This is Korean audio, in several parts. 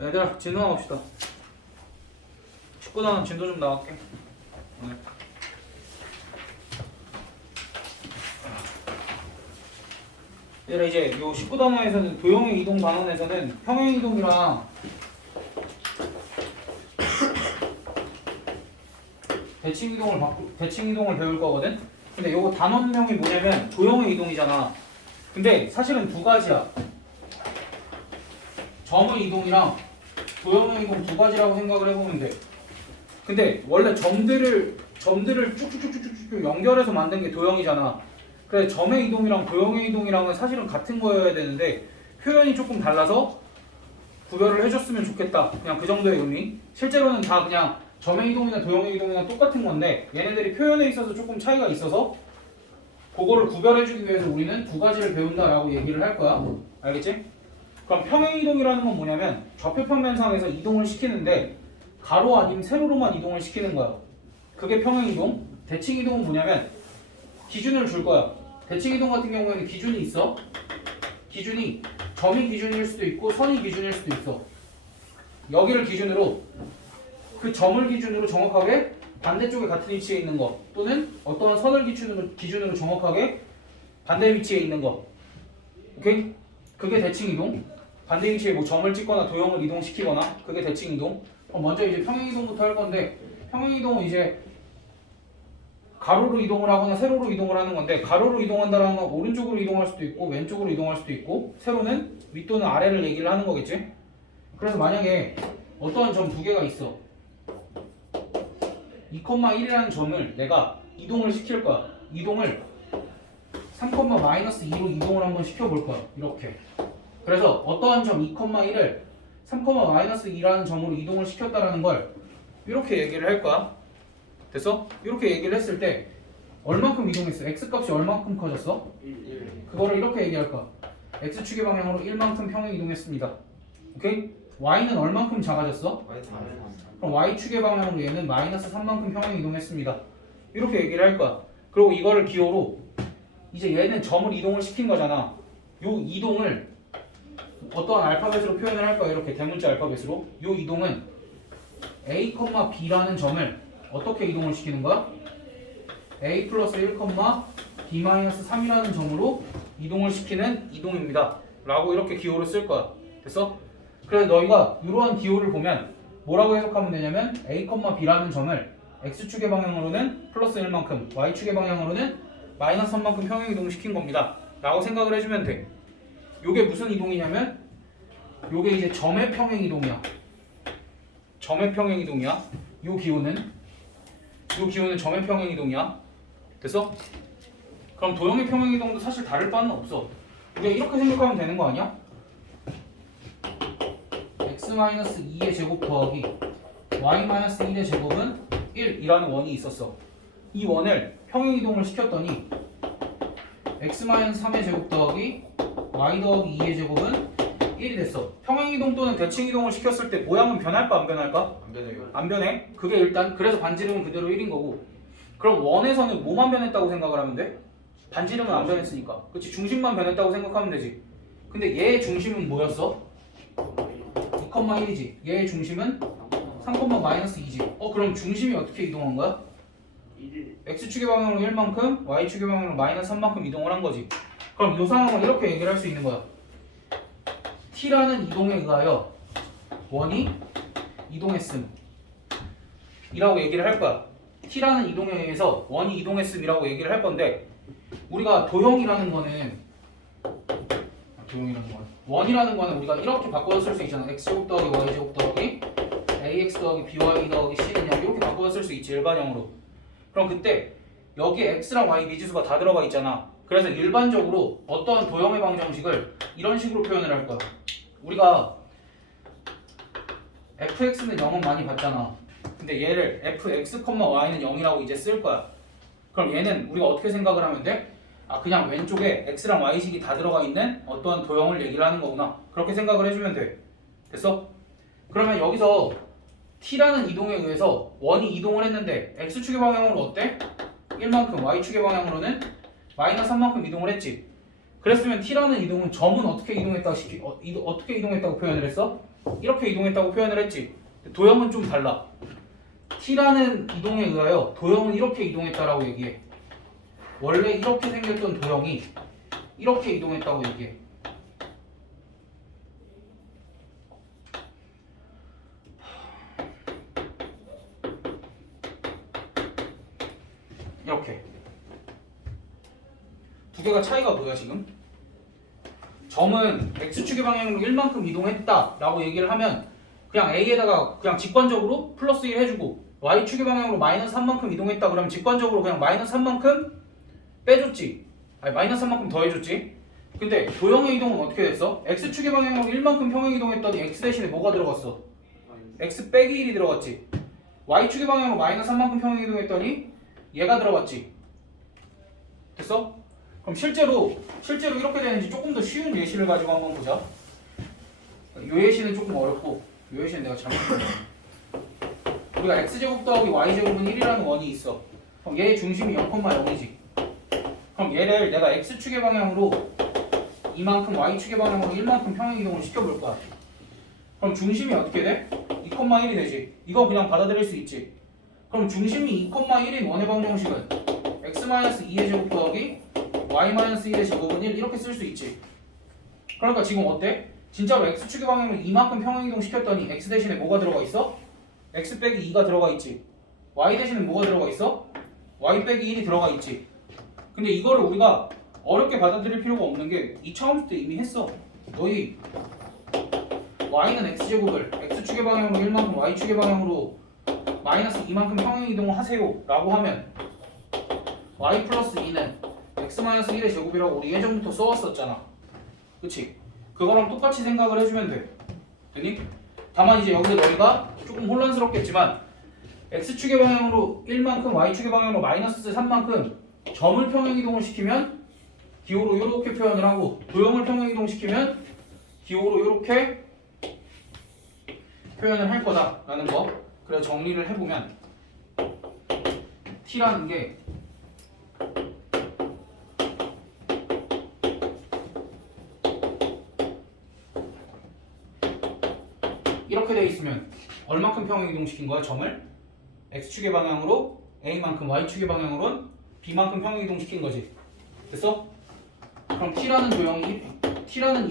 얘들아 진도 나옵시다. 19단원 진도 좀 나갈게. 네. 얘들아 이제 요 19단원에서는 도형의 이동 단원에서는 평행 이동이랑 대칭 이동을 배울 거거든. 근데 요거 단원명이 뭐냐면 도형의 이동이잖아. 근데 사실은 두 가지야. 점의 이동이랑 도형의 이동 두 가지라고 생각을 해보면 돼. 근데 원래 점들을 쭉쭉쭉쭉쭉 연결해서 만든 게 도형이잖아. 그래 점의 이동이랑 도형의 이동이랑은 사실은 같은 거여야 되는데 표현이 조금 달라서 구별을 해줬으면 좋겠다. 그냥 그 정도의 의미. 실제로는 다 그냥 점의 이동이나 도형의 이동이나 똑같은 건데 얘네들이 표현에 있어서 조금 차이가 있어서 그거를 구별해주기 위해서 우리는 두 가지를 배운다라고 얘기를 할 거야. 알겠지? 그럼 평행 이동이라는 건 뭐냐면 좌표 평면상에서 이동을 시키는데 가로 아니면 세로로만 이동을 시키는 거야. 그게 평행 이동. 대칭 이동은 뭐냐면 기준을 줄 거야. 대칭 이동 같은 경우에는 기준이 있어. 기준이 점이 기준일 수도 있고 선이 기준일 수도 있어. 여기를 기준으로 그 점을 기준으로 정확하게 반대쪽에 같은 위치에 있는 거 또는 어떠한 선을 기준으로 정확하게 반대 위치에 있는 거. 오케이? 그게 대칭 이동. 반대 위치에 뭐 점을 찍거나 도형을 이동시키거나 그게 대칭 이동. 먼저 이제 평행 이동부터 할 건데 평행 이동은 이제 가로로 이동을 하거나 세로로 이동을 하는 건데 가로로 이동한다라는 건 오른쪽으로 이동할 수도 있고 왼쪽으로 이동할 수도 있고 세로는 위 또는 아래를 얘기를 하는 거겠지. 그래서 만약에 어떠한 점 두 개가 있어. 2,1이라는 점을 내가 이동을 시킬 거야. 이동을 3,-2로 이동을 한번 시켜볼 거야. 이렇게. 그래서 어떠한 점 2,1을 3,-2라는 점으로 이동을 시켰다라는 걸 이렇게 얘기를 할 거야. 됐어? 이렇게 얘기를 했을 때 얼만큼 이동했어? x값이 얼만큼 커졌어? 1. 그거를 이렇게 얘기할 거야. x축의 방향으로 1만큼 평행 이동했습니다. 오케이? y는 얼만큼 작아졌어? 그럼 y축의 방향으로 얘는 마이너스 3만큼 평행 이동했습니다. 이렇게 얘기를 할 거야. 그리고 이거를 기호로 이제 얘는 점을 이동을 시킨 거잖아. 요 이동을 어떠한 알파벳으로 표현을 할 거야. 이렇게 대문자 알파벳으로. 요 이동은 a, b라는 점을 어떻게 이동을 시키는 거야? a 플러스 1, b-3이라는 점으로 이동을 시키는 이동입니다. 라고 이렇게 기호를 쓸 거야. 됐어? 그래서 너희가 이러한 기호를 보면 뭐라고 해석하면 되냐면 a, b라는 점을 x축의 방향으로는 플러스 1만큼 y축의 방향으로는 마이너스 3만큼 평행 이동을 시킨 겁니다. 라고 생각을 해주면 돼. 요게 무슨 이동이냐면 요게 이제 점의 평행 이동이야. 점의 평행 이동이야. 요 기호는 점의 평행 이동이야. 됐어? 그럼 도형의 평행 이동도 사실 다를 바는 없어. 우리가 이렇게 생각하면 되는 거 아니야? x-2의 제곱 더하기 y-1의 제곱은 1이라는 원이 있었어. 이 원을 평행 이동을 시켰더니 x-3의 제곱 더하기 y 더하기 2의 제곱은 1이 됐어. 평행 이동 또는 대칭 이동을 시켰을 때 모양은 변할까 안 변할까? 안 되네요. 안 변해. 그게 일단 그래서 반지름은 그대로 1인 거고. 그럼 원에서는 뭐만 변했다고 생각을 하면 돼? 반지름은 안 변했으니까. 그렇지. 중심만 변했다고 생각하면 되지. 근데 얘의 중심은 뭐였어? 2,1이지. 얘의 중심은 3,-2지. 그럼 중심이 어떻게 이동한 거야? 1. x축의 방향으로 1만큼, y축의 방향으로 마이너스 3만큼 이동을 한 거지. 그럼 이 상황을 이렇게 얘기를 할 수 있는 거야. t라는 이동에 의하여 원이 이동했음 이라고 얘기를 할 거야. t라는 이동에 의해서 원이 이동했음 이라고 얘기를 할 건데 우리가 도형이라는 거는 원이라는 거는 우리가 이렇게 바꿔서 쓸 수 있잖아. x제곱 더하기 y제곱 더하기 ax 더하기 by 더하기 c는 0 이렇게 바꿔서 쓸 수 있지. 일반형으로. 그럼 그때 여기에 x랑 y 미지수가 다 들어가 있잖아. 그래서 일반적으로 어떠한 도형의 방정식을 이런 식으로 표현을 할 거야. 우리가 fx는 0은 많이 봤잖아. 근데 얘를 fx, y는 0이라고 이제 쓸 거야. 그럼 얘는 우리가 어떻게 생각을 하면 돼? 그냥 왼쪽에 x랑 y식이 다 들어가 있는 어떠한 도형을 얘기를 하는 거구나. 그렇게 생각을 해주면 돼. 됐어? 그러면 여기서 t라는 이동에 의해서 원이 이동을 했는데 x축의 방향으로 어때? 1만큼, y축의 방향으로는 마이너스 3만큼 이동을 했지. 그랬으면 t라는 이동은 점은 어떻게 이동했다고 표현을 했어? 이렇게 이동했다고 표현을 했지. 도형은 좀 달라. t라는 이동에 의하여 도형은 이렇게 이동했다라고 얘기해. 원래 이렇게 생겼던 도형이 이렇게 이동했다고 얘기해. 이렇게 두 개가 차이가 뭐야 지금? 점은 x축의 방향으로 1만큼 이동했다 라고 얘기를 하면 그냥 a에다가 그냥 직관적으로 플러스 1 해주고 y축의 방향으로 마이너스 3만큼 이동했다 그러면 직관적으로 그냥 마이너스 3만큼 빼줬지. 아니 마이너스 3만큼 더해줬지. 근데 도형의 이동은 어떻게 됐어? x축의 방향으로 1만큼 평행 이동했더니 x 대신에 뭐가 들어갔어? x 빼기 1이 들어갔지. y축의 방향으로 마이너스 3만큼 평행 이동했더니 얘가 들어갔지. 됐어? 그럼 실제로 이렇게 되는지 조금 더 쉬운 예시를 가지고 한번 보자. 이 예시는 조금 어렵고 이 예시는 내가 잘못했어. 우리가 x제곱 더하기 y제곱은 1이라는 원이 있어. 그럼 얘의 중심이 0,0이지. 그럼 얘를 내가 x축의 방향으로 이만큼 y축의 방향으로 1만큼 평행 이동을 시켜볼 거야. 그럼 중심이 어떻게 돼? 2,1이 되지. 이거 그냥 받아들일 수 있지. 그럼 중심이 2,1인 원의 방정식은 x-2의 제곱 더하기 y-1의 제곱은 1 이렇게 쓸 수 있지. 그러니까 지금 어때? 진짜로 x축의 방향으로 이만큼 평행이동 시켰더니 x 대신에 뭐가 들어가 있어? x 빼기 2가 들어가 있지. y 대신에 뭐가 들어가 있어? y 빼기 1이 들어가 있지. 근데 이거를 우리가 어렵게 받아들일 필요가 없는 게 이 처음 때 이미 했어. 너희 y는 x제곱을 x축의 방향으로 1만큼 y축의 방향으로 마이너스 2만큼 평행이동을 하세요 라고 하면 y 플러스 2는 x-1의 제곱이라고 우리 예전부터 써왔었잖아. 그치? 그거랑 똑같이 생각을 해주면 돼. 되니? 다만 이제 여기서 너희가 조금 혼란스럽겠지만 x축의 방향으로 1만큼 y축의 방향으로 마이너스 3만큼 점을 평행이동을 시키면 기호로 이렇게 표현을 하고 도형을 평행이동시키면 기호로 이렇게 표현을 할 거다라는 거. 그래서 정리를 해보면 t라는 게 이렇게 돼 있으면 얼마큼 평행이동시킨 거야 점을? x축의 방향으로 a만큼 y축의 방향으로는 b만큼 평행이동시킨 거지. 됐어? 그럼 t라는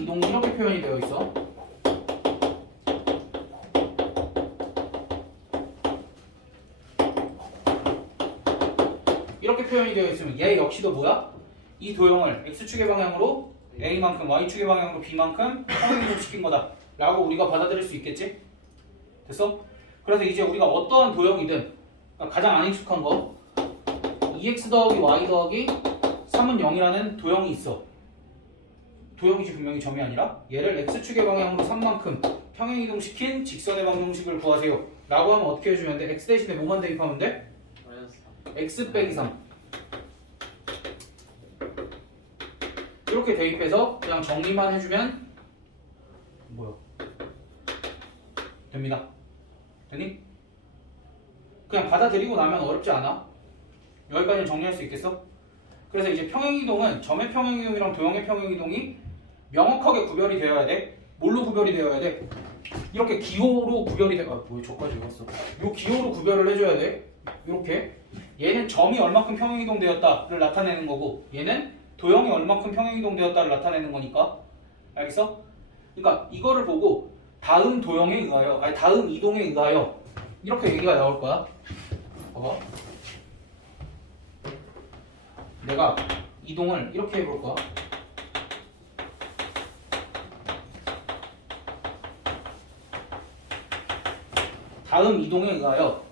이동이 이렇게 표현이 되어 있어. 이렇게 표현이 되어 있으면 얘 역시도 뭐야? 이 도형을 x축의 방향으로 a만큼 y축의 방향으로 b만큼 평행이동시킨 거다 라고 우리가 받아들일 수 있겠지? 됐어? 그래서 이제 우리가 어떠한 도형이든 가장 안 익숙한 거 2x 더하기 y 더하기 3은 0이라는 도형이 있어. 도형이지 분명히 점이 아니라 얘를 x축의 방향으로 3만큼 평행이동시킨 직선의 방정식을 구하세요 라고 하면 어떻게 해주면 돼? x 대신에 뭐만 대입하면 돼? x 빼기 3 이렇게 대입해서 그냥 정리만 해주면 뭐야? 됩니다. 되니? 그냥 받아들이고 나면 어렵지 않아. 여기까지는 정리할 수 있겠어? 그래서 이제 평행이동은 점의 평행이동이랑 도형의 평행이동이 명확하게 구별이 되어야 돼. 뭘로 구별이 되어야 돼? 이렇게 기호로 구별이 돼. 왜 저까지 읽었어? 요 기호로 구별을 해줘야 돼. 이렇게 얘는 점이 얼마큼 평행이동되었다를 나타내는 거고 얘는 도형이 얼마큼 평행이동되었다를 나타내는 거니까. 알겠어? 그러니까 이거를 보고 다음 도형에 의하여 다음 이동에 의하여 이렇게 얘기가 나올 거야. 봐봐. 내가 이동을 이렇게 해볼 거야. 다음 이동에 의하여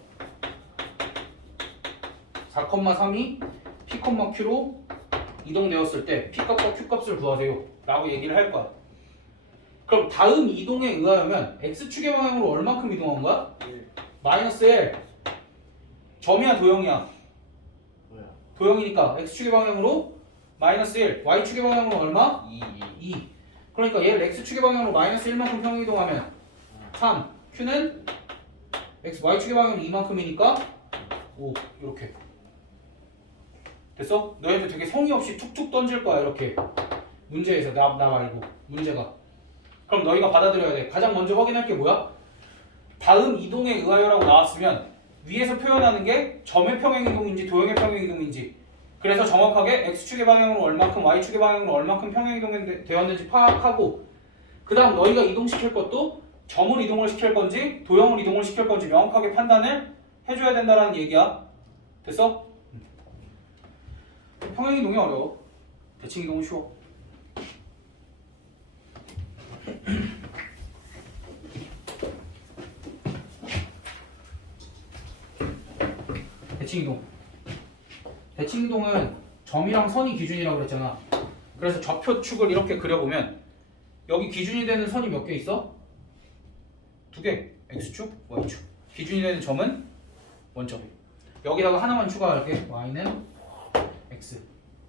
4,3이 p,q로 이동되었을 때 p값과 q값을 구하세요 라고 얘기를 할 거야. 그럼 다음 이동에 의하면 x축의 방향으로 얼마큼 이동한 거야? 마이너스 1. 점이야 도형이야? 도형이니까 x축의 방향으로 마이너스 1. y축의 방향으로 얼마? 2. 그러니까 얘를 x축의 방향으로 마이너스 1만큼 평행이동하면 3. q는 y축의 방향으로 2만큼이니까 5. 이렇게. 됐어? 너희들 되게 성의 없이 툭툭 던질 거야 이렇게. 문제에서 나 말고 문제가. 그럼 너희가 받아들여야 돼. 가장 먼저 확인할 게 뭐야? 다음 이동에 의하여라고 나왔으면 위에서 표현하는 게 점의 평행이동인지 도형의 평행이동인지, 그래서 정확하게 x축의 방향으로 얼만큼 y축의 방향으로 얼만큼 평행이동이 되었는지 파악하고, 그 다음 너희가 이동시킬 것도 점을 이동을 시킬 건지 도형을 이동을 시킬 건지 명확하게 판단을 해줘야 된다는 얘기야. 됐어? 평행이동이 어려워. 대칭이동은 쉬워. 대칭이동. 대칭이동은 점이랑 선이 기준이라고 그랬잖아. 그래서 좌표축을 이렇게 그려보면 여기 기준이 되는 선이 몇 개 있어? 두 개. x축, y축. 기준이 되는 점은 원점. 여기다가 하나만 추가할게. y는 x.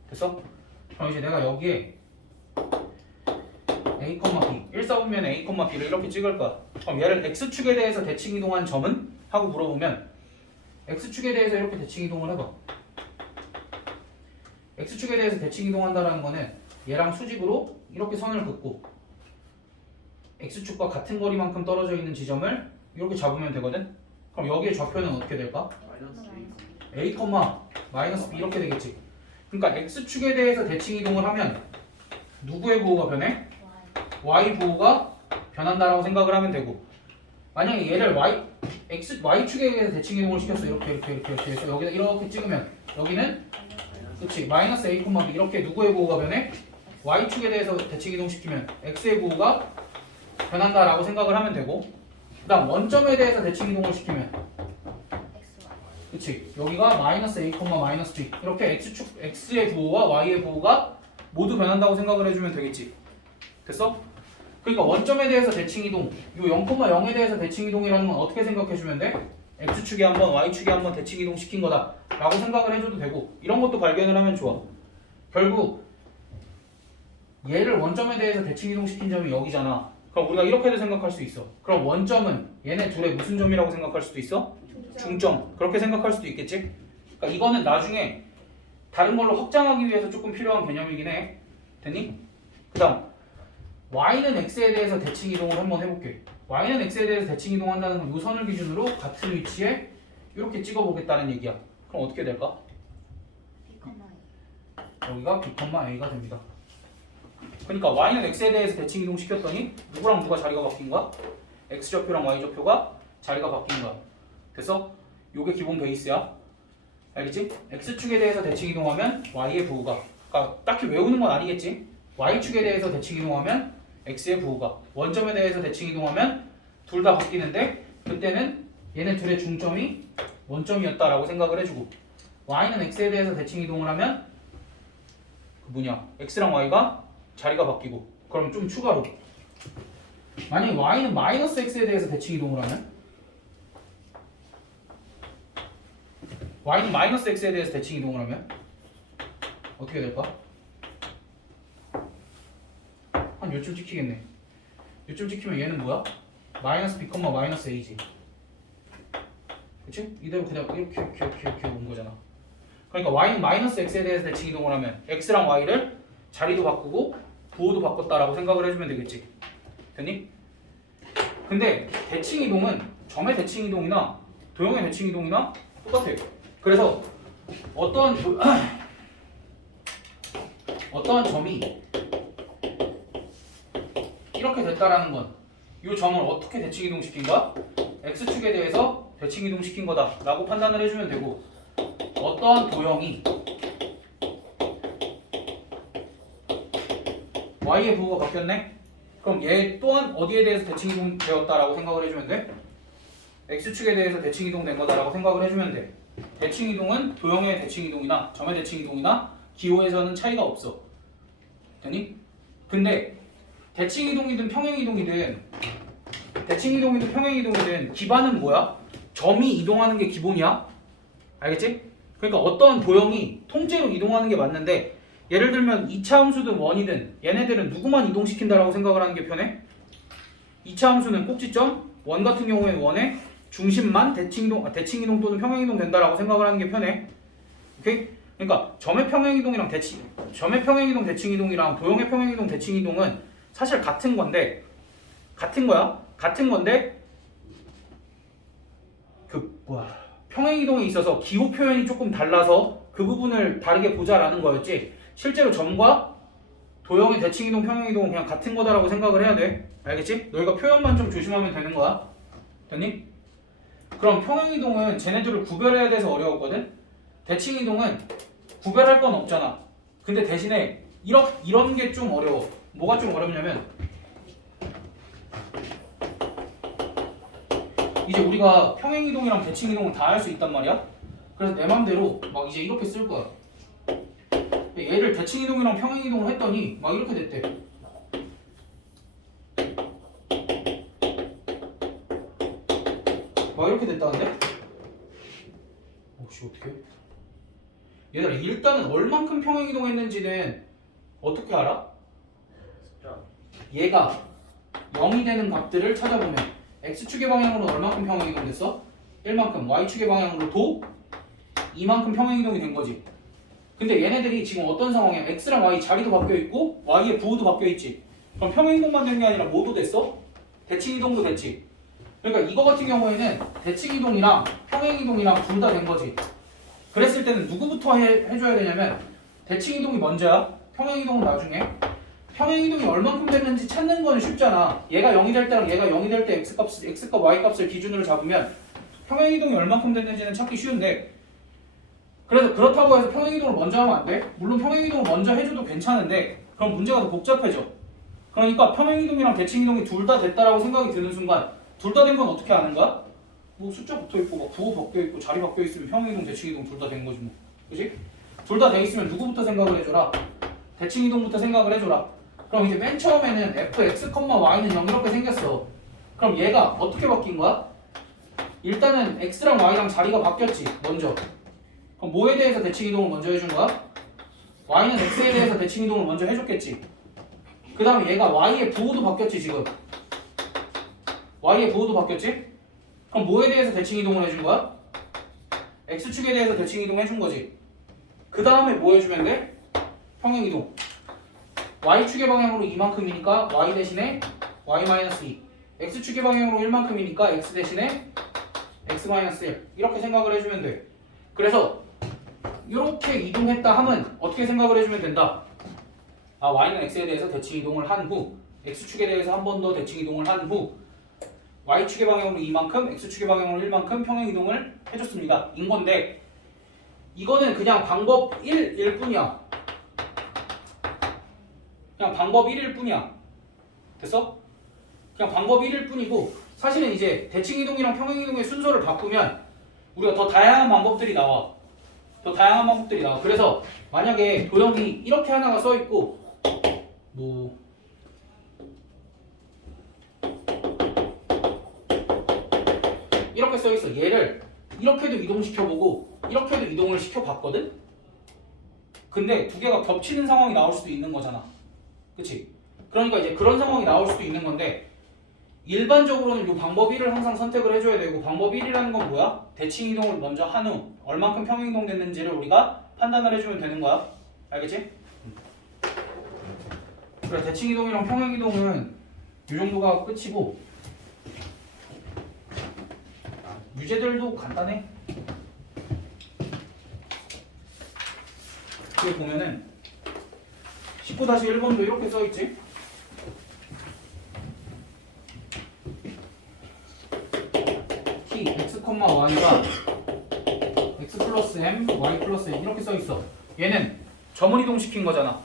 됐어? 그럼 이제 내가 여기에 a, b 1사분면 a, b를 이렇게 찍을 거야. 그럼 얘를 x축에 대해서 대칭이동한 점은? 하고 물어보면 x축에 대해서 이렇게 대칭이동을 해봐. x축에 대해서 대칭이동한다는 거는 얘랑 수직으로 이렇게 선을 긋고 x축과 같은 거리만큼 떨어져 있는 지점을 이렇게 잡으면 되거든? 그럼 여기의 좌표는 어떻게 될까? a, b 이렇게 되겠지. 그러니까 x축에 대해서 대칭이동을 하면 누구의 부호가 변해? y 부호가 변한다라고 생각을 하면 되고, 만약에 얘를 y축에 대해서 대칭이동을 시켰어. 이렇게 해서 여기다 이렇게 찍으면 여기는 그렇지 마이너스 a, b 이렇게 누구의 부호가 변해? y축에 대해서 대칭이동시키면 x의 부호가 변한다라고 생각을 하면 되고, 그 다음 원점에 대해서 대칭이동을 시키면 그치 여기가 마이너스 a, 마이너스 g 이렇게 x의 부호와 y의 부호가 모두 변한다고 생각을 해주면 되겠지. 됐어? 그러니까 원점에 대해서 대칭이동, 요 0,0에 대해서 대칭이동이라는 건 어떻게 생각해주면 돼? x축에 한번 y축에 한번 대칭이동 시킨 거다 라고 생각을 해줘도 되고, 이런 것도 발견을 하면 좋아. 결국 얘를 원점에 대해서 대칭이동 시킨 점이 여기잖아. 그럼 우리가 이렇게도 생각할 수 있어. 그럼 원점은 얘네 둘의 무슨 점이라고 생각할 수도 있어? 중점. 그렇게 생각할 수도 있겠지? 그러니까 이거는 나중에 다른 걸로 확장하기 위해서 조금 필요한 개념이긴 해. 됐니? 그 다음 y는 x에 대해서 대칭이동을 한번 해볼게. y는 x에 대해서 대칭이동한다는 건 이 선을 기준으로 같은 위치에 이렇게 찍어보겠다는 얘기야. 그럼 어떻게 될까? 여기가 b, a가 됩니다. 그러니까 y는 x에 대해서 대칭이동 시켰더니 누구랑 누가 자리가 바뀐 거야? x좌표랑 y좌표가 자리가 바뀐 거야. 됐어? 요게 기본 베이스야. 알겠지? x축에 대해서 대칭이동하면 y의 부호가, 그러니까 딱히 외우는 건 아니겠지? y축에 대해서 대칭이동하면 x의 부호가, 원점에 대해서 대칭이동하면 둘 다 바뀌는데 그때는 얘네 둘의 중점이 원점이었다라고 생각을 해주고, y는 x에 대해서 대칭이동을 하면 x랑 y가 자리가 바뀌고, 그럼 좀 추가로 만약에 y는 마이너스 x에 대해서 대칭이동을 하면 y는 마이너스 x에 대해서 대칭이동을 하면 어떻게 될까? 한 요쯤 찍히겠네. 요쯤 찍히면 얘는 뭐야? 마이너스 b, 마이너스 a지. 그치? 이대로 그냥 이렇게 온 거잖아. 그러니까 y는 마이너스 x에 대해서 대칭이동을 하면 x랑 y를 자리도 바꾸고 부호도 바꿨다라고 생각을 해주면 되겠지. 됐니? 근데 대칭이동은 점의 대칭이동이나 도형의 대칭이동이나 똑같아요. 그래서 어떠한 점이 이렇게 됐다라는 건 이 점을 어떻게 대칭이동 시킨 거야? x축에 대해서 대칭이동 시킨 거다 라고 판단을 해주면 되고, 어떠한 도형이 y의 부호가 바뀌었네? 그럼 얘 또한 어디에 대해서 대칭이동 되었다라고 생각을 해주면 돼? x축에 대해서 대칭이동 된 거다라고 생각을 해주면 돼. 대칭이동은 도형의 대칭이동이나 점의 대칭이동이나 기호에서는 차이가 없어. 되니? 근데 대칭이동이든 평행이동이든 기반은 뭐야? 점이 이동하는 게 기본이야. 알겠지? 그러니까 어떠한 도형이 통째로 이동하는 게 맞는데, 예를 들면 2차 함수든 원이든 얘네들은 누구만 이동시킨다라고 생각을 하는 게 편해? 2차 함수는 꼭지점, 원 같은 경우에는 원의 중심만 대칭이동 또는 평행이동 된다라고 생각을 하는 게 편해. 오케이? 그러니까 점의 평행이동 대칭이동이랑 도형의 평행이동 대칭이동은 사실 같은 건데, 같은 거야. 같은 건데 평행이동에 있어서 기호 표현이 조금 달라서 그 부분을 다르게 보자라는 거였지. 실제로 점과 도형의 대칭이동, 평행이동은 그냥 같은 거다라고 생각을 해야 돼. 알겠지? 너희가 표현만 좀 조심하면 되는 거야. 됐니? 그럼 평행이동은 쟤네들을 구별해야 돼서 어려웠거든? 대칭이동은 구별할 건 없잖아. 근데 대신에 이런 게 좀 어려워. 뭐가 좀 어렵냐면 이제 우리가 평행이동이랑 대칭이동을 다 할 수 있단 말이야. 그래서 내 맘대로 막 이제 이렇게 쓸 거야. 얘를 대칭이동이랑 평행이동을 했더니 막 이렇게 됐대. 막 이렇게 됐다는데? 혹시 어떻게? 얘들아 일단은 얼만큼 평행이동했는지는 어떻게 알아? 얘가 0이 되는 값들을 찾아보면 x축의 방향으로 얼만큼 평행이동 됐어? 1만큼, y축의 방향으로도 2만큼 평행이동이 된 거지. 근데 얘네들이 지금 어떤 상황이야? x랑 y 자리도 바뀌어 있고 y의 부호도 바뀌어 있지. 그럼 평행이동만 된 게 아니라 뭐도 됐어? 대칭이동도 됐지. 그러니까 이거 같은 경우에는 대칭이동이랑 평행이동이랑 둘 다 된 거지. 그랬을 때는 누구부터 해줘야 되냐면 대칭이동이 먼저야. 평행이동은 나중에. 평행이동이 얼만큼 됐는지 찾는 건 쉽잖아. 얘가 0이 될 때랑 얘가 0이 될 때 x값 y값을 기준으로 잡으면 평행이동이 얼만큼 됐는지는 찾기 쉬운데, 그래서 그렇다고 해서 평행이동을 먼저 하면 안 돼. 물론 평행이동을 먼저 해줘도 괜찮은데 그럼 문제가 더 복잡해져. 그러니까 평행이동이랑 대칭이동이 둘 다 됐다라고 생각이 드는 순간 둘 다 된 건 어떻게 아는가? 뭐 숫자 붙어있고 막 부호 바뀌어있고 자리 바뀌어있으면 평행이동 대칭이동 둘 다 된 거지 뭐. 그치? 둘 다 돼 있으면 누구부터 생각을 해줘라? 대칭이동부터 생각을 해줘라. 그럼 이제 맨 처음에는 fx, y는 0 이렇게 생겼어. 그럼 얘가 어떻게 바뀐 거야? 일단은 x랑 y랑 자리가 바뀌었지 먼저. 그럼 뭐에 대해서 대칭이동을 먼저 해준 거야? y는 x에 대해서 대칭이동을 먼저 해줬겠지. 그 다음에 얘가 y의 부호도 바뀌었지 지금. y의 부호도 바뀌었지? 그럼 뭐에 대해서 대칭이동을 해준 거야? x축에 대해서 대칭이동 해준 거지. 그 다음에 뭐 해주면 돼? 평행이동. y축의 방향으로 이만큼이니까 y 대신에 y-2. x축의 방향으로 1만큼이니까 x 대신에 x-1. 이렇게 생각을 해주면 돼. 그래서 이렇게 이동했다 하면 어떻게 생각을 해주면 된다. y는 x에 대해서 대칭이동을 한 후 x축에 대해서 한 번 더 대칭이동을 한 후 y축의 방향으로 이만큼, x축의 방향으로 1만큼 평행이동을 해줬습니다. 인 건데 이거는 그냥 방법 1일 뿐이야. 그냥 방법 1일 뿐이야. 됐어? 그냥 방법 1일 뿐이고 사실은 이제 대칭이동이랑 평행이동의 순서를 바꾸면 우리가 더 다양한 방법들이 나와. 그래서 만약에 도형이 이렇게 하나가 써있고 이렇게 써있어. 얘를 이렇게도 이동시켜보고 이렇게도 이동을 시켜봤거든? 근데 두 개가 겹치는 상황이 나올 수도 있는 거잖아. 그치? 그러니까 이제 그런 상황이 나올 수도 있는 건데 일반적으로는 이 방법 1을 항상 선택을 해줘야 되고, 방법 1이라는 건 뭐야? 대칭이동을 먼저 한 후 얼만큼 평행이동 됐는지를 우리가 판단을 해주면 되는 거야. 알겠지? 그래, 대칭이동이랑 평행이동은 이 정도가 끝이고 유제들도 간단해. 여기 보면은 19-1번도 이렇게 써있지? t x, y가 x 플러스 m, y 플러스 n 이렇게 써있어. 얘는 점을 이동시킨 거잖아.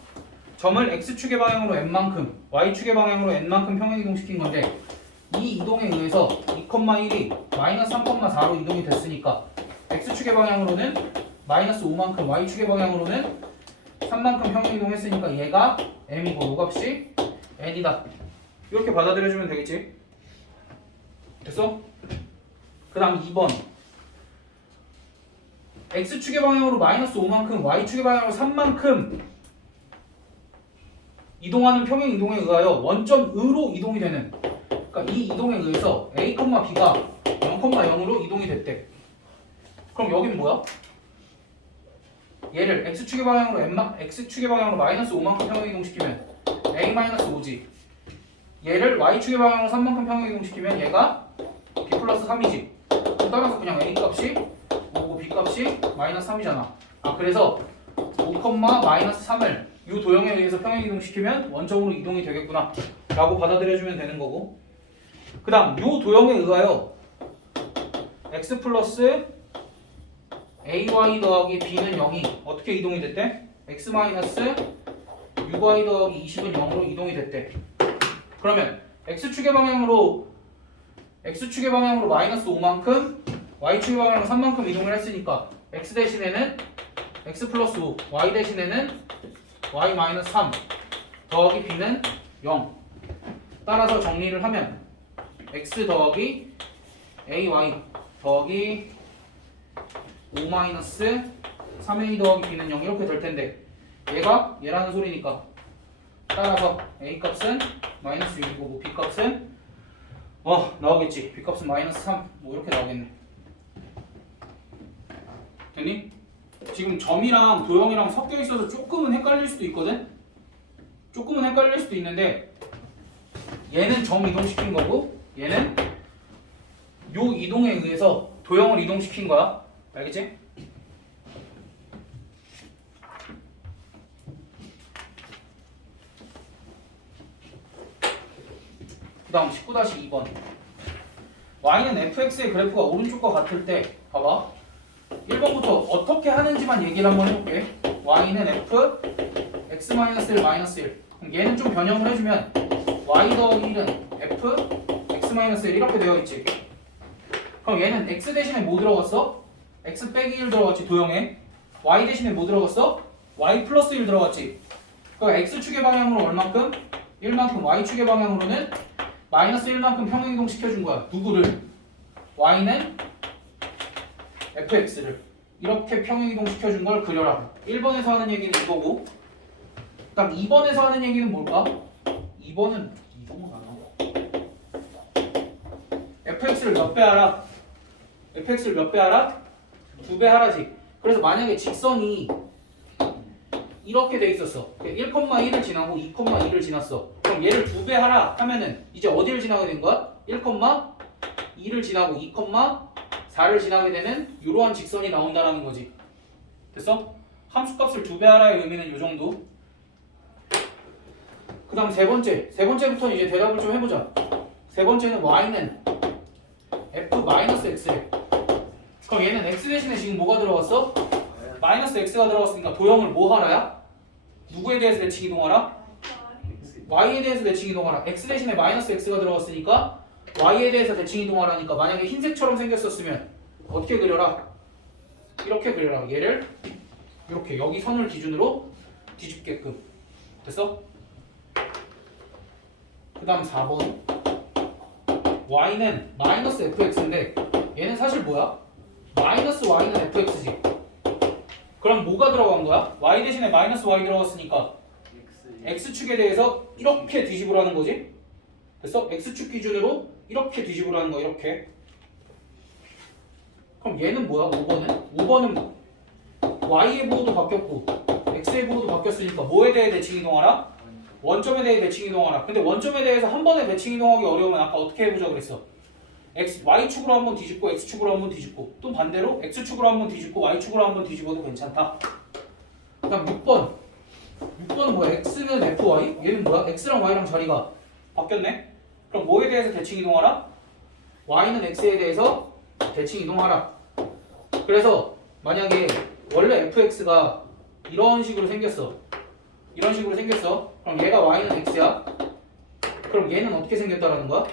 점을 x축의 방향으로 n만큼, y축의 방향으로 n만큼 평행이동시킨 건데 이 이동에 의해서 2,1이 마이너스 3,4로 이동이 됐으니까 x축의 방향으로는 마이너스 5만큼, y축의 방향으로는 3만큼 평행이동했으니까 얘가 m이고 요 값이 n이다. 이렇게 받아들여주면 되겠지? 됐어? 그 다음 2번 x축의 방향으로 마이너스 5만큼, y축의 방향으로 3만큼 이동하는 평행이동에 의하여 원점으로 이동이 되는, 그러니까 이 이동에 의해서 a, b가 0,0으로 이동이 됐대. 그럼 여긴 뭐야? 얘를 x축의 방향으로 마이너스 5만큼 평행이동시키면 a-5지. 얘를 y축의 방향으로 3만큼 평행 이동시키면 얘가 b 플러스 3이지. 따라서 그냥 a 값이 5고 b 값이 마이너스 3이잖아. 아 그래서 5, 마이너스 3을 이 도형에 의해서 평행 이동시키면 원점으로 이동이 되겠구나 라고 받아들여주면 되는 거고, 그 다음 이 도형에 의하여 x 플러스 ay 더하기 b는 0이 어떻게 이동이 됐대? x 마이너스 6y 더하기 20은 0으로 이동이 됐대. 그러면 x축의 방향으로 마이너스 5만큼 y축의 방향으로 3만큼 이동을 했으니까 x 대신에는 x 플러스 5, y 대신에는 y 마이너스 3 더하기 b는 0. 따라서 정리를 하면 x 더하기 ay 더하기 5 마이너스 3a 더하기 b는 0 이렇게 될 텐데 얘가 얘라는 소리니까 따라서 a 값은 마이너스 6이고 b 값은 나오겠지. b 값은 마이너스 3 뭐 이렇게 나오겠네. 됐니? 지금 점이랑 도형이랑 섞여 있어서 조금은 헷갈릴 수도 있거든? 조금은 헷갈릴 수도 있는데 얘는 점 이동시킨 거고 얘는 요 이동에 의해서 도형을 이동시킨 거야. 알겠지? 그 다음 19-2번 y는 fx의 그래프가 오른쪽과 같을 때 봐봐 1번부터 어떻게 하는지만 얘기를 한번 해볼게. y는 f x-1 마이너스 1 그럼 얘는 좀 변형을 해주면 y 더하기 1은 f x-1 이렇게 되어있지. 그럼 얘는 x 대신에 뭐 들어갔어? x 빼기 1 들어갔지 도형에. y 대신에 뭐 들어갔어? y 플러스 1 들어갔지. 그럼 x축의 방향으로 얼만큼? 1만큼 y축의 방향으로는 마이너스 1만큼 평행이동 시켜준 거야. 누구를? y는 fx를 이렇게 평행이동 시켜준 걸 그려라. 1번에서 하는 얘기는 이거고 그 다음 2번에서 하는 얘기는 뭘까? 2번은 이동은 안 하고 fx를 몇 배 하라? fx를 몇 배 하라? 2배 하라지. 그래서 만약에 직선이 이렇게 돼 있었어. 1,1을 지나고 2,2를 지났어. 그럼 얘를 2배 하라 하면은 이제 어디를 지나게 된 거야? 1,2를 지나고 2,4를 지나게 되는 이러한 직선이 나온다라는 거지. 됐어? 함수값을 2배 하라의 의미는 이 정도. 그 다음 세 번째부터 이제 대답을 좀 해보자. 세 번째는 y는 f-x래. 그럼 얘는 x 대신에 지금 뭐가 들어갔어? 마이너스 x가 들어갔으니까 도형을 뭐 하라야? 누구에 대해서 대칭 이동하라? y에 대해서 대칭 이동하라. x 대신에 마이너스 x가 들어갔으니까 y에 대해서 대칭 이동하라니까 만약에 흰색처럼 생겼었으면 어떻게 그려라? 이렇게 그려라. 얘를 이렇게 여기 선을 기준으로 뒤집게끔. 됐어? 그 다음 4번 y는 마이너스 fx인데 얘는 사실 뭐야? 마이너스 y는 fx지. 그럼 뭐가 들어간 거야? y 대신에 마이너스 y 들어갔으니까 x축에 대해서 이렇게 뒤집으라는 거지. 됐어? x축 기준으로 이렇게 뒤집으라는 거야. 이렇게. 그럼 얘는 뭐야? 5번은 y의 부호도 바뀌었고 x의 부호도 바뀌었으니까 뭐에 대해 대칭 이동하라? 원점에 대해 대칭 이동하라. 근데 원점에 대해서 한 번에 대칭 이동하기 어려우면 아까 어떻게 해보자 그랬어? y축으로 한번 뒤집고 x축으로 한번 뒤집고 또 반대로 x축으로 한번 뒤집고 y축으로 한번 뒤집어도 괜찮다. 그 다음 6번은 뭐야? x는 fy 얘는 뭐야? x랑 y랑 자리가 바뀌었네. 그럼 뭐에 대해서 대칭 이동하라? y는 x에 대해서 대칭 이동하라. 그래서 만약에 원래 fx가 이런 식으로 생겼어. 그럼 얘가 y는 x야. 그럼 얘는 어떻게 생겼다라는 거야?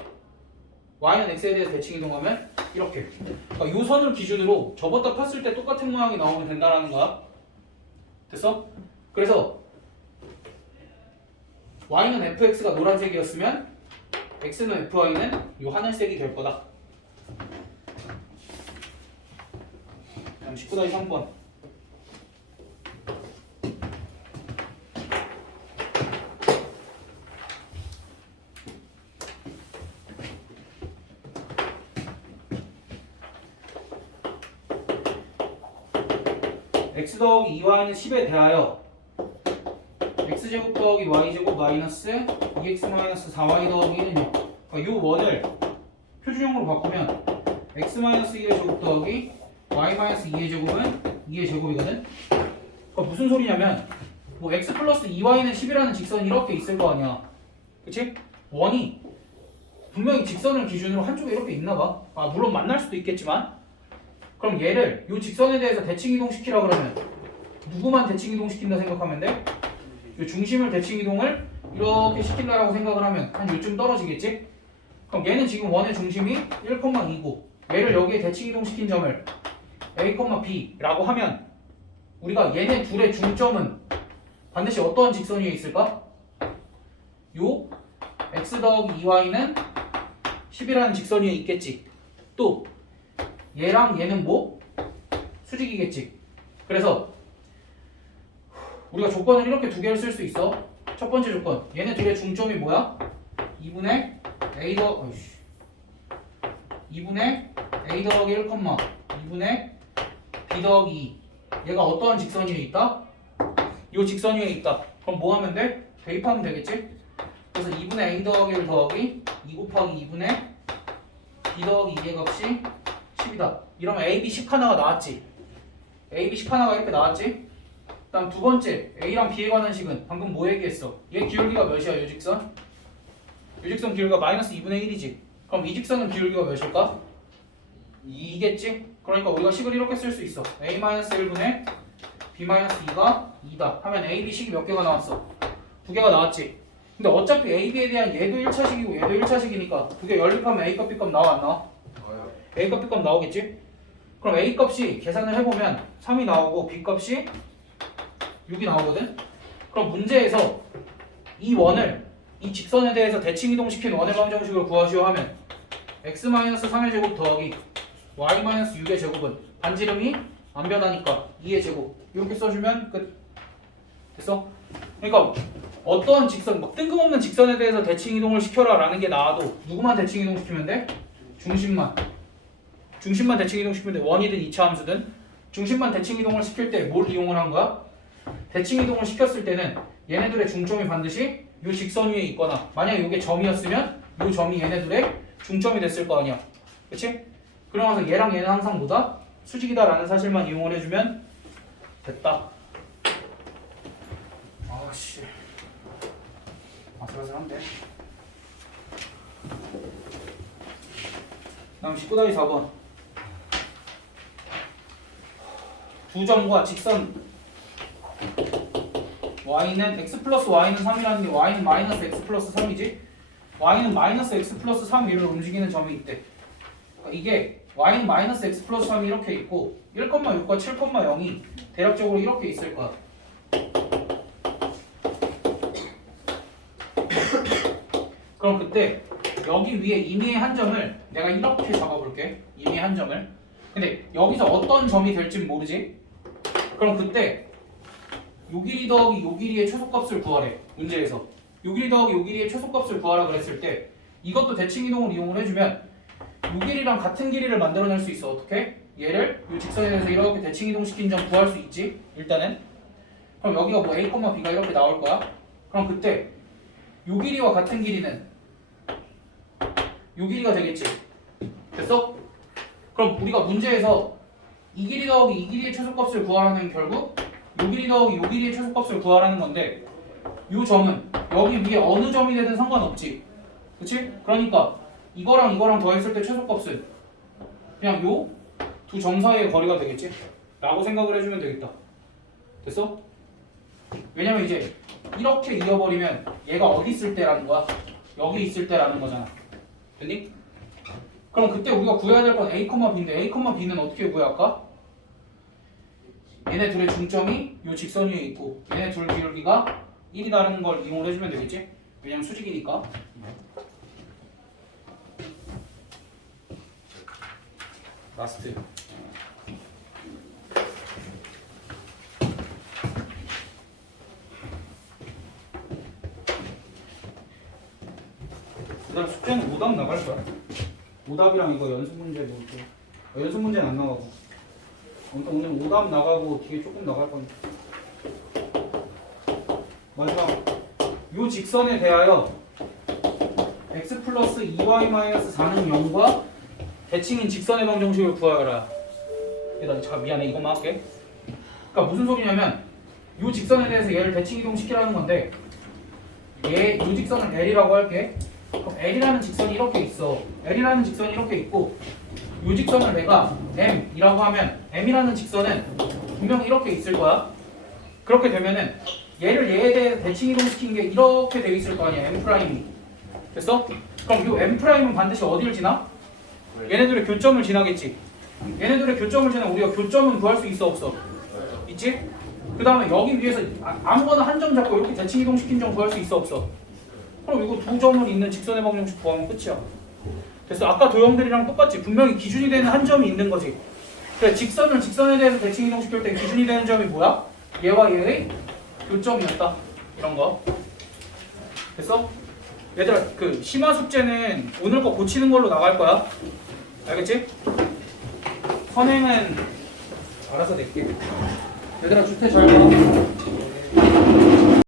y는 x에 대해서 대칭 이동하면 이렇게. 그러니까 이 선을 기준으로 접었다 폈을 때 똑같은 모양이 나오면 된다라는 거야. 됐어? 그래서 y는 fx가 노란색이었으면 x는 fy는 이 하늘색이 될 거다. 다음 19-3번 x 더하기 2y는 10에 대하여 x x제곱 더하기 y제곱 마이너스 2x 마이너스 4y 더하기 1은요. 그러니까 요 원을 표준형으로 바꾸면 x 마이너스 1의 제곱 더하기 y 마이너스 2의 제곱은 2의 제곱이거든. 그러니까 무슨 소리냐면 뭐 x 플러스 2y는 10이라는 직선이 이렇게 있을 거 아니야. 그치? 원이 분명히 직선을 기준으로 한쪽에 이렇게 있나 봐. 아, 물론 만날 수도 있겠지만. 그럼 얘를 이 직선에 대해서 대칭 이동시키라 그러면 누구만 대칭 이동시킨다 생각하면 돼? 이 중심을 대칭 이동을 이렇게 시킨다라고 생각을 하면 한 요쯤 떨어지겠지? 그럼 얘는 지금 원의 중심이 1,2고 얘를 여기에 대칭 이동시킨 점을 A, B라고 하면 우리가 얘네 둘의 중점은 반드시 어떠한 직선 위에 있을까? 요 x 더하기 2y는 10이라는 직선 위에 있겠지. 또 얘랑 얘는 뭐? 수직이겠지. 그래서 우리가 조건을 이렇게 두 개를 쓸 수 있어. 첫 번째 조건, 얘네 둘의 중점이 뭐야? 2분의 a 더하기 1, 2분의 b 더하기 2. 얘가 어떠한 직선 위에 있다? 요 직선 위에 있다. 그럼 뭐 하면 돼? 대입하면 되겠지? 그래서 2분의 a 더하기 1 더하기 2 곱하기 2분의 b 더하기 2의 값이 10이다. 이러면 a, b 10 하나가 나왔지? a, b 10 하나가 이렇게 나왔지? 다음 두 번째, a랑 b에 관한 식은 방금 뭐 얘기했어? 얘 기울기가 몇이야, 요 직선? 요 직선 기울기가 마이너스 2분의 1이지? 그럼 이 직선은 기울기가 몇일까? 2겠지? 그러니까 우리가 식을 이렇게 쓸 수 있어. a-1분의 b-2가 2다 하면 a, b 식이 몇 개가 나왔어? 두 개가 나왔지? 근데 어차피 a, b에 대한 얘도 1차식이고 얘도 1차식이니까 두 개 연립하면 a 값, b 값 나와 안 나와? a 값, b 값 나오겠지? 그럼 a 값이 계산을 해보면 3이 나오고 b 값이 6이 나오거든? 그럼 문제에서 이 원을 이 직선에 대해서 대칭 이동시킨 원의 방정식을 구하시오 하면 x-3의 제곱 더하기 y-6의 제곱은 반지름이 안 변하니까 2의 제곱 이렇게 써주면 끝. 됐어? 그러니까 어떠한 직선, 막 뜬금없는 직선에 대해서 대칭 이동을 시켜라 라는 게 나와도 누구만 대칭 이동시키면 돼? 중심만 대칭 이동시키면 돼. 원이든 이차 함수든 중심만 대칭 이동을 시킬 때 뭘 이용을 한 거야? 대칭 이동을 시켰을 때는 얘네들의 중점이 반드시 이 직선 위에 있거나 만약에 이게 점이었으면 이 점이 얘네들의 중점이 됐을 거 아니야. 그치? 그러면서 얘랑 얘는 항상 뭐다? 수직이다라는 사실만 이용을 해주면 됐다. 아씨 아슬아슬한데. 다음 19-4번 두 점과 직선 y는 x 플러스 y는 3이라는 게 y는 마이너스 x 플러스 3이지? y는 마이너스 x 플러스 3 위를 움직이는 점이 있대. 그러니까 이게 y는 마이너스 x 플러스 3이 이렇게 있고 1,6과 7,0이 대략적으로 이렇게 있을 거야. 그럼 그때 여기 위에 임의의 한 점을 내가 이렇게 잡아볼게. 임의의 한 점을. 근데 여기서 어떤 점이 될진 모르지? 그럼 그때 요 길이 더하기 요 길이의 최소값을 구하래. 문제에서 요 길이 더하기 요 길이의 최소값을 구하라 그랬을 때 이것도 대칭 이동을 이용을 해주면 요 길이랑 같은 길이를 만들어낼 수 있어. 어떻게? 얘를 요 직선에 대해서 이렇게 대칭 이동시킨 점 구할 수 있지. 일단은 그럼 여기가 뭐 a, b가 이렇게 나올 거야. 그럼 그때 요 길이와 같은 길이는 요 길이가 되겠지. 됐어? 그럼 우리가 문제에서 이 길이 더하기 이 길이의 최소값을 구하라는 결국 요 길이 더하기 요 길이의 최소값을 구하라는 건데 요 점은 여기 위에 어느 점이 되든 상관없지. 그치? 그러니까 이거랑 이거랑 더했을 때 최소값은 그냥 요 두 점 사이의 거리가 되겠지? 라고 생각을 해주면 되겠다. 됐어? 왜냐면 이제 이렇게 이어버리면 얘가 어디 있을 때라는 거야? 여기 있을 때라는 거잖아. 됐니? 그럼 그때 우리가 구해야 될 건 A, B인데 A, B는 어떻게 구해할까? 얘네 둘의 중점이 요 직선 위에 있고 얘네 둘 기울기가 1이라는 걸 이용을 해주면 되겠지? 왜냐면 수직이니까. 라스트. 그 다음 숙제는 오답 나갈 거야. 오답이랑 이거 연습 문제 놓을게. 연습 문제는 안 나가고. 그러니까 오늘 오답 나가고 뒤에 조금 나갈 거니까. 마지막 요 직선에 대하여 x 플러스 2y 마이너스 4는 0과 대칭인 직선의 방정식을 구하여라. 얘들아 잠깐 미안해 이것만 할게. 그러니까 무슨 소리냐면 요 직선에 대해서 얘를 대칭 이동시키라는 건데 요 직선을 L이라고 할게. 그럼 L이라는 직선이 이렇게 있어. L이라는 직선이 이렇게 있고 요 직선을 내가 M이라고 하면 M이라는 직선은 분명히 이렇게 있을 거야. 그렇게 되면은 얘를 얘에 대해 대칭 이동시킨 게 이렇게 돼 있을 거 아니야. M'. 됐어? 그럼 요 M'은 반드시 어디를 지나? 얘네들의 교점을 지나겠지. 얘네들의 교점을 지나 우리가 교점은 구할 수 있어 없어? 있지? 그 다음에 여기 위에서 아무거나 한 점 잡고 이렇게 대칭 이동시킨 점 구할 수 있어 없어? 그럼 이거 두 점을 있는 직선의 방정식 구하면 끝이야. 됐어? 아까 도형들이랑 똑같지? 분명히 기준이 되는 한 점이 있는 거지. 그래, 직선에 대해서 대칭 이동시킬 때 기준이 되는 점이 뭐야? 얘와 얘의 교점이었다. 이런 거. 됐어? 얘들아, 그 심화 숙제는 오늘 거 고치는 걸로 나갈 거야. 알겠지? 선행은 알아서 낼게. 얘들아, 주태 잘 봐.